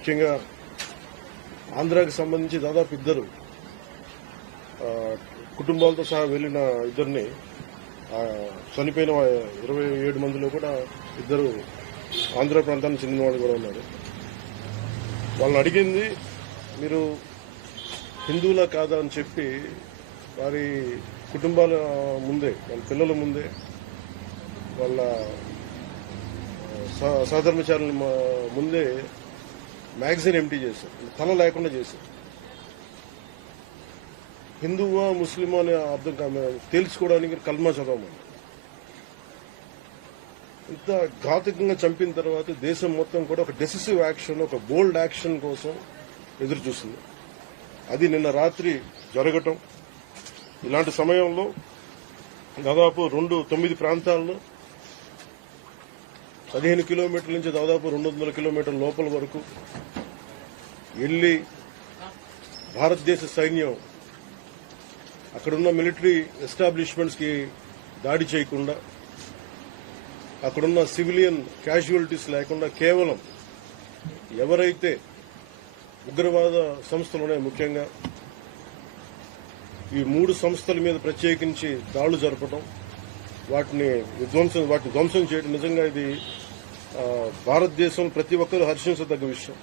ముఖ్యంగా ఆంధ్రాకి సంబంధించి దాదాపు ఇద్దరు కుటుంబాలతో సహా వెళ్లిన ఇద్దరిని చనిపోయిన 27 మందిలో కూడా ఇద్దరు ఆంధ్ర ప్రాంతానికి చెందిన వాళ్ళు కూడా ఉన్నారు. వాళ్ళని అడిగింది మీరు హిందువులా కాదా అని చెప్పి వారి కుటుంబాల ముందే, వాళ్ళ పిల్లల ముందే, వాళ్ళ సహధర్మచారుల ముందే మ్యాగజైన్ ఎంటీ చేశారు, తల లేకుండా చేశారు. హిందువా ముస్లిమా అనే అర్థం తేల్చుకోవడానికి కల్మా చదవమని. ఇంత ఘాతుకంగా చంపిన తర్వాత దేశం మొత్తం కూడా ఒక డెసిసివ్ యాక్షన్, ఒక బోల్డ్ యాక్షన్ కోసం ఎదురు చూస్తుంది. అది నిన్న రాత్రి జరగటం. ఇలాంటి సమయంలో దాదాపు 9 ప్రాంతాల్లో 15 కిలోమీటర్ల నుంచి దాదాపు 200 కిలోమీటర్ల లోపల వరకు వెళ్లి భారతదేశ సైన్యం అక్కడున్న మిలిటరీ ఎస్టాబ్లిష్మెంట్స్ కి దాడి చేయకుండా, అక్కడున్న సివిలియన్ క్యాజువాలిటీస్ లేకుండా కేవలం ఎవరైతే ఉగ్రవాద సంస్థలు ఉన్నాయో, ముఖ్యంగా ఈ 3 సంస్థల మీద ప్రత్యేకించి దాడులు జరపడం, వాటిని ధ్వంసం చేయడం నిజంగా ఇది భారతదేశం ప్రతి ఒక్కరూ హర్షించదగ్గ విషయం.